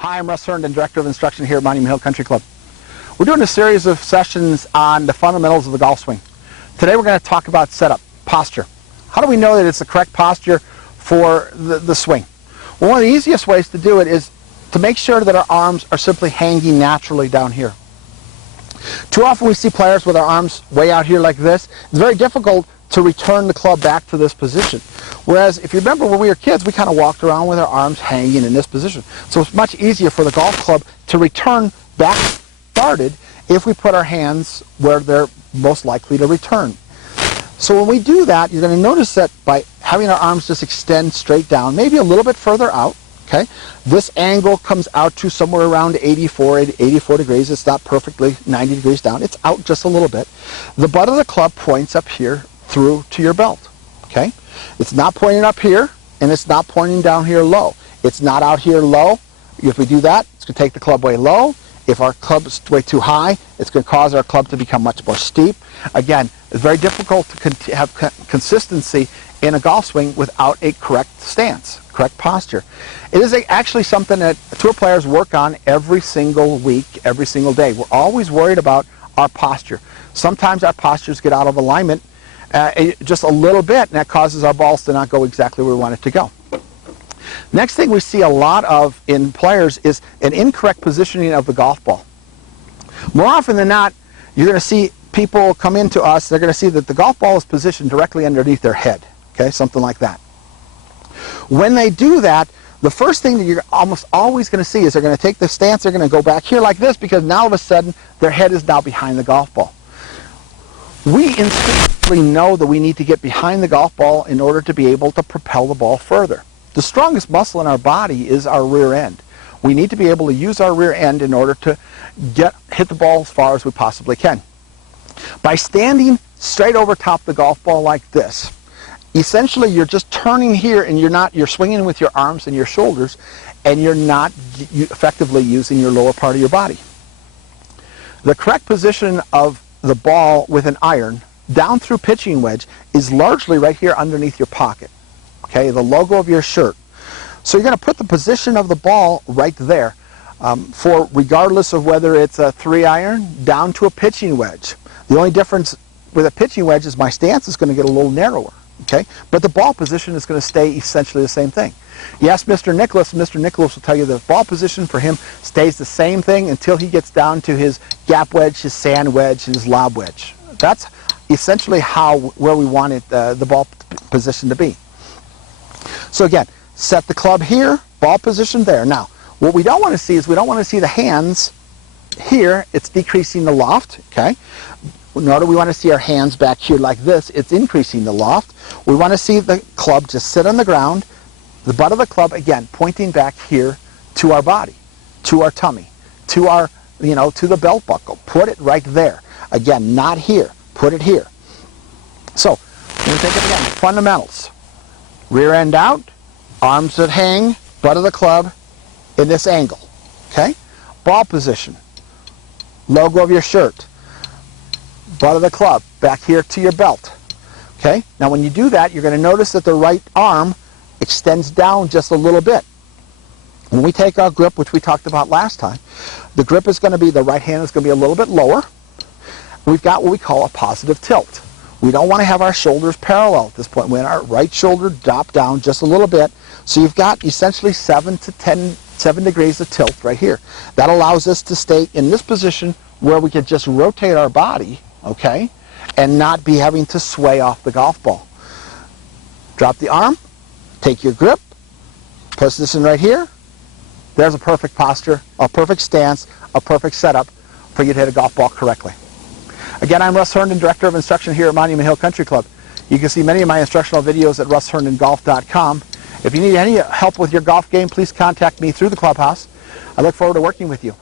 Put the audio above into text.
Hi, I'm Russ Herndon, Director of Instruction here at Monument Hill Country Club. We're doing a series of sessions on the fundamentals of the golf swing. Today we're going to talk about setup, posture. How do we know that it's the correct posture for the swing? Well, one of the easiest ways to do it is to make sure that our arms are simply hanging naturally down here. Too often we see players with our arms way out here like this. It's very difficult to return the club back to this position. Whereas if you remember when we were kids, we kind of walked around with our arms hanging in this position. So it's much easier for the golf club to return back started if we put our hands where they're most likely to return. So when we do that, you're going to notice that by having our arms just extend straight down, maybe a little bit further out, okay? This angle comes out to somewhere around 84 degrees. It's not perfectly 90 degrees down. It's out just a little bit. The butt of the club points up here through to your belt, okay? It's not pointing up here, and it's not pointing down here low. It's not out here low. If we do that, it's going to take the club way low. If our club is way too high, it's going to cause our club to become much more steep. Again, it's very difficult to have consistency in a golf swing without a correct stance, correct posture. It is actually something that tour players work on every single week, every single day. We're always worried about our posture. Sometimes our postures get out of alignment just a little bit, and that causes our balls to not go exactly where we want it to go. Next thing we see a lot of in players is an incorrect positioning of the golf ball. More often than not, you're going to see people come into us, they're going to see that the golf ball is positioned directly underneath their head, okay, something like that. When they do that, the first thing that you're almost always going to see is they're going to take the stance, they're going to go back here like this, because now all of a sudden their head is now behind the golf ball. We instinctively know that we need to get behind the golf ball in order to be able to propel the ball further. The strongest muscle in our body is our rear end. We need to be able to use our rear end in order to hit the ball as far as we possibly can. By standing straight over top the golf ball like this, essentially you're just turning here, and you're swinging with your arms and your shoulders, and you're not effectively using your lower part of your body. The correct position of the ball with an iron down through pitching wedge is largely right here underneath your pocket, okay, the logo of your shirt. So you're going to put the position of the ball right there for regardless of whether it's a 3-iron down to a pitching wedge. The only difference with a pitching wedge is my stance is going to get a little narrower, okay, but the ball position is going to stay essentially the same thing. You ask Mr. Nicklaus, and Mr. Nicklaus will tell you the ball position for him stays the same thing until he gets down to his gap wedge, his sand wedge, and his lob wedge. That's essentially where we want it, the ball position to be. So again, set the club here, ball position there. Now, what we don't want to see is we don't want to see the hands here. It's decreasing the loft, okay? Nor do we want to see our hands back here like this. It's increasing the loft. We want to see the club just sit on the ground, the butt of the club, again, pointing back here to our body, to our tummy, to our, to the belt buckle. Put it right there. Again, not here. Put it here. So, let me take it again. Fundamentals. Rear end out, arms that hang, butt of the club in this angle, okay? Ball position, logo of your shirt, butt of the club, back here to your belt, okay? Now when you do that, you're going to notice that the right arm extends down just a little bit. When we take our grip, which we talked about last time, the grip is going to be, the right hand is going to be a little bit lower. We've got what we call a positive tilt. We don't want to have our shoulders parallel at this point. We want our right shoulder drop down just a little bit. So you've got essentially 7 degrees of tilt right here. That allows us to stay in this position where we can just rotate our body, okay, and not be having to sway off the golf ball. Drop the arm, take your grip, position right here. There's a perfect posture, a perfect stance, a perfect setup for you to hit a golf ball correctly. Again, I'm Russ Herndon, Director of Instruction here at Monument Hill Country Club. You can see many of my instructional videos at russherndongolf.com. If you need any help with your golf game, please contact me through the clubhouse. I look forward to working with you.